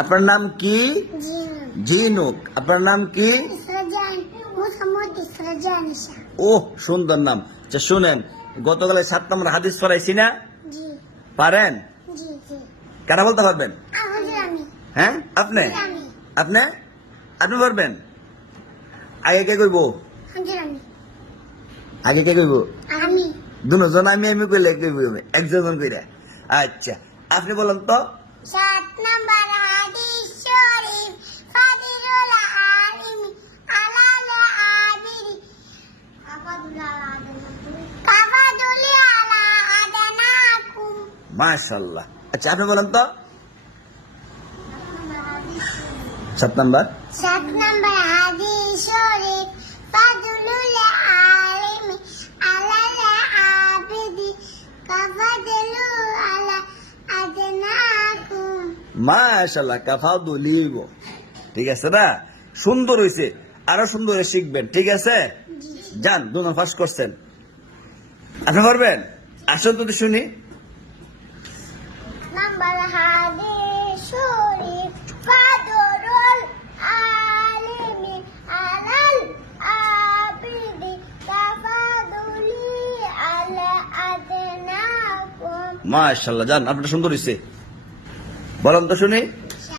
আপনার নাম কি? জিনুক। আপনার নাম কি? ওহ সুন্দর নাম। আচ্ছা শুনেন গতকালে সাত নম্বর হাদিস পড়াইছি না? পারেন? কারা বলতে পারবেন? হ্যাঁ? আপনি? আপনি? আপনি পারবেন? আগে কে কইব? আগে কে কইব? দুজন আমি আমি কইলে কইব একজন কইরা। আচ্ছা আপনি বলেন তো? সাত নাম্বার হাদিস শরীফ ফাদিলুল আলিম আলাল আবিরি। কাফাদুল আলা আদনাকুম। আচ্ছা আপনি বলেন তো। সাত নাম্বার। সাত নাম্বার হাদিস শরীফ আলিম আলাল আবিদি কাফাদুল আলা আদনাকুম মাশাল্লাহ কাফাও দলিব। ঠিক আছে না? সুন্দর হইছে। আরও সুন্দর শিখবেন ঠিক আছে? যান দুজন ফাঁস করছেন। আপনি পারবেন? আসুন তো শুনি। নাম্বার হাদিস শরীফ ফাদরুল আলিমি আলাল আবিদি তাফাদুলি আলা আদনাকুম। মাশাল্লাহ যান আপনার সুন্দর হইছে। বলেন শুনি।